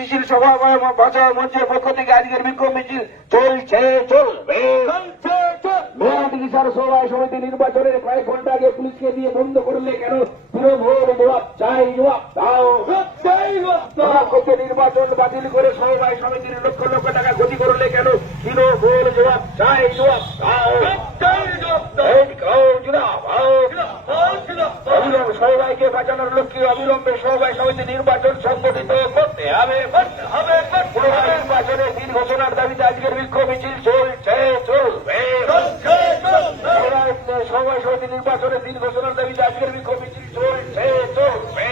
শিশির সভা বাঁচাও মঞ্চের পক্ষ থেকে আজকের বিক্ষোভ মিছিল চলছে চলবে। সভা সমিতি নির্বাচনের কয়েক ঘন্টা আগে পুলিশকে দিয়ে বন্ধ করলে কেন? তৃণমূল জবাব চাই, জবাব দাও। নির্বাচন বাতিল করে সমবায় সমিতির লক্ষ লক্ষ টাকা ক্ষতি করলে কেন? তৃণমূল জবাব চাই, জবাব দাও। সমবায়কে বাঁচানোর লক্ষ্যে অবিলম্বে সমবায় সমিতি নির্বাচন সংগঠিত করতে হবে। নির্বাচনের দিন ঘোষণার দাবিতে আজকের বিক্ষোভ মিছিল চলছে চলবে। সমবায় সমিতি নির্বাচনের দিন ঘোষণার দাবিতে আজকের বিক্ষোভ মিছিল চলছে চলবে।